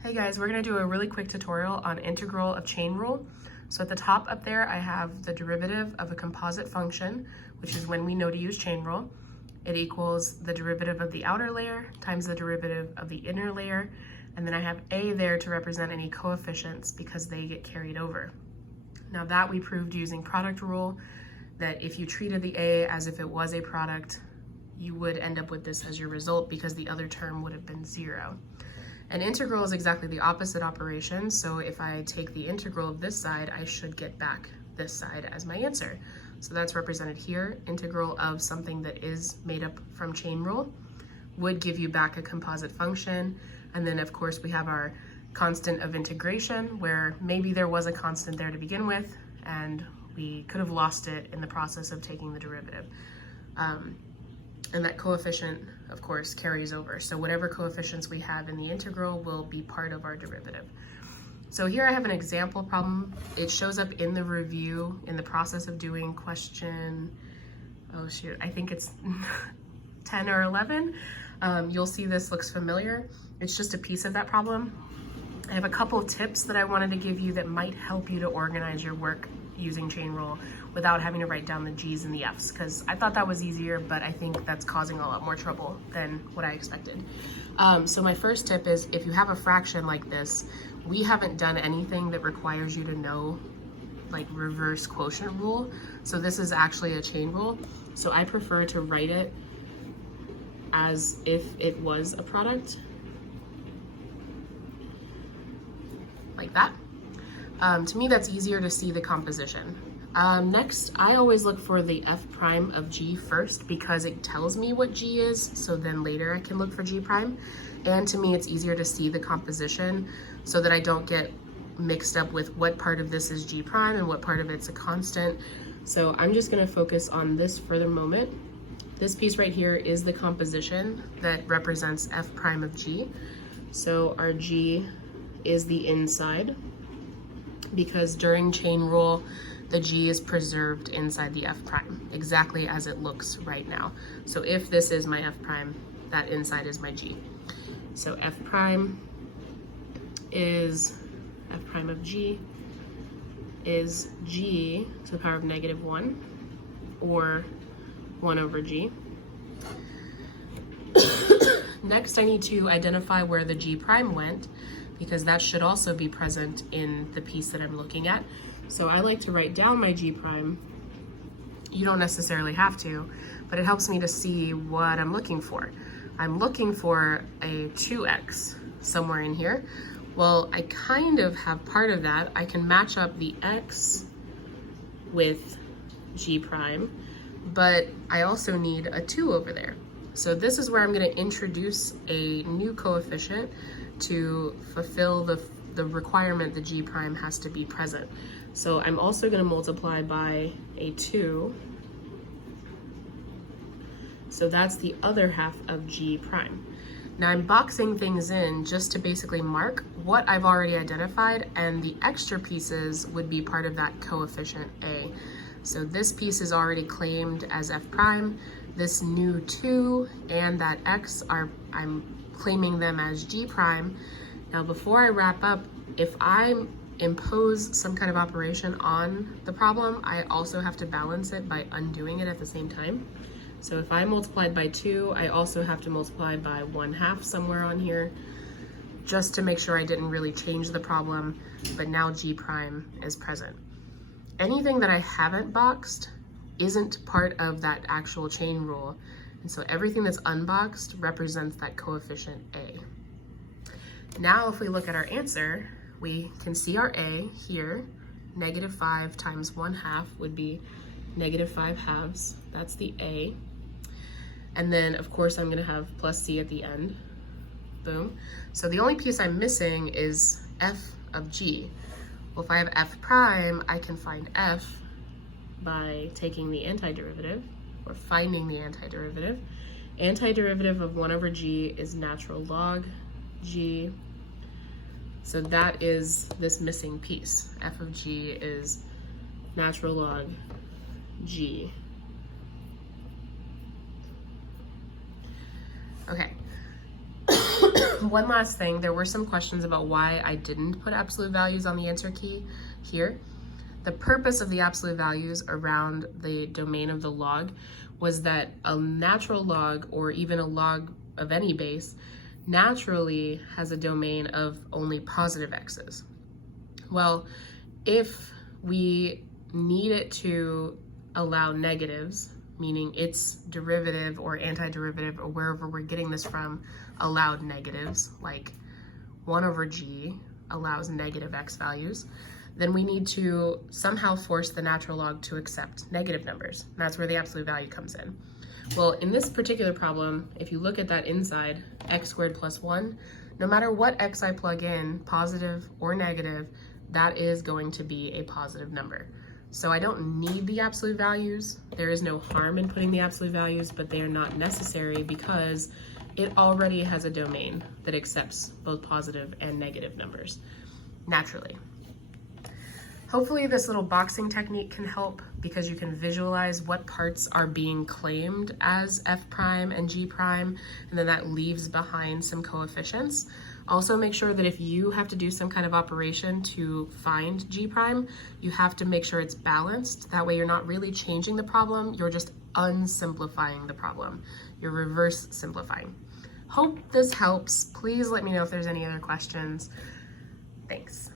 Hey guys, we're gonna do a really quick tutorial on integral of chain rule. So at the top up there, I have the derivative of a composite function, which is when we know to use chain rule. It equals the derivative of the outer layer times the derivative of the inner layer. And then I have a there to represent any coefficients because they get carried over. Now that we proved using product rule, that if you treated the a as if it was a product, you would end up with this as your result because the other term would have been 0. An integral is exactly the opposite operation, so if I take the integral of this side, I should get back this side as my answer. So that's represented here. Integral of something that is made up from chain rule would give you back a composite function. And then of course we have our constant of integration, where maybe there was a constant there to begin with, and we could have lost it in the process of taking the derivative. And that coefficient, of course, carries over. So whatever coefficients we have in the integral will be part of our derivative. So here I have an example problem. It shows up in the review in the process of doing question, oh shoot, I think it's 10 or 11. You'll see this looks familiar. It's just a piece of that problem. I have a couple of tips that I wanted to give you that might help you to organize your work using chain rule without having to write down the G's and the F's, because I thought that was easier, but I think that's causing a lot more trouble than what I expected. So my first tip is, if you have a fraction like this, we haven't done anything that requires you to know like reverse quotient rule. So this is actually a chain rule. So I prefer to write it as if it was a product, like that. To me, that's easier to see the composition. Next, I always look for the f prime of g first because it tells me what g is, so then later I can look for g prime. And to me, it's easier to see the composition so that I don't get mixed up with what part of this is g prime and what part of it's a constant. So I'm just gonna focus on this for the moment. This piece right here is the composition that represents f prime of g. So our g is the inside, because during chain rule, the g is preserved inside the f prime, exactly as it looks right now. So if this is my f prime, that inside is my g. So f prime is, f prime of g is g to the power of -1, or 1 over g. Next, I need to identify where the g prime went, because that should also be present in the piece that I'm looking at. So I like to write down my g prime. You don't necessarily have to, but it helps me to see what I'm looking for. I'm looking for a 2x somewhere in here. Well, I kind of have part of that. I can match up the x with g prime, but I also need a 2 over there. So this is where I'm going to introduce a new coefficient to fulfill the requirement that g prime has to be present. So I'm also going to multiply by a 2. So that's the other half of g prime. Now I'm boxing things in just to basically mark what I've already identified, and the extra pieces would be part of that coefficient a. So this piece is already claimed as f prime. This new 2 and that x I'm claiming them as g prime. Now before I wrap up, if I impose some kind of operation on the problem, I also have to balance it by undoing it at the same time. So if I multiplied by 2, I also have to multiply by 1/2 somewhere on here, just to make sure I didn't really change the problem, but now g prime is present. Anything that I haven't boxed isn't part of that actual chain rule. And so everything that's unboxed represents that coefficient a. Now if we look at our answer, we can see our a here. -5 times 1/2 would be -5/2. That's the a. And then of course I'm gonna have plus c at the end. Boom. So the only piece I'm missing is f of g. Well, if I have f prime, I can find f by taking the antiderivative, or finding the antiderivative. Antiderivative of 1 over g is natural log g. So that is this missing piece. F of g is natural log g. Okay. One last thing, there were some questions about why I didn't put absolute values on the answer key here. The purpose of the absolute values around the domain of the log was that a natural log, or even a log of any base, naturally has a domain of only positive x's. Well, if we need it to allow negatives, meaning its derivative or antiderivative or wherever we're getting this from allowed negatives, like 1 over g allows negative x values, then we need to somehow force the natural log to accept negative numbers. And that's where the absolute value comes in. Well, in this particular problem, if you look at that inside, x squared plus 1, no matter what x I plug in, positive or negative, that is going to be a positive number. So I don't need the absolute values. There is no harm in putting the absolute values, but they are not necessary because it already has a domain that accepts both positive and negative numbers naturally. Hopefully this little boxing technique can help because you can visualize what parts are being claimed as f prime and g prime, and then that leaves behind some coefficients. Also make sure that if you have to do some kind of operation to find g prime, you have to make sure it's balanced. That way you're not really changing the problem, you're just unsimplifying the problem. You're reverse simplifying. Hope this helps. Please let me know if there's any other questions. Thanks.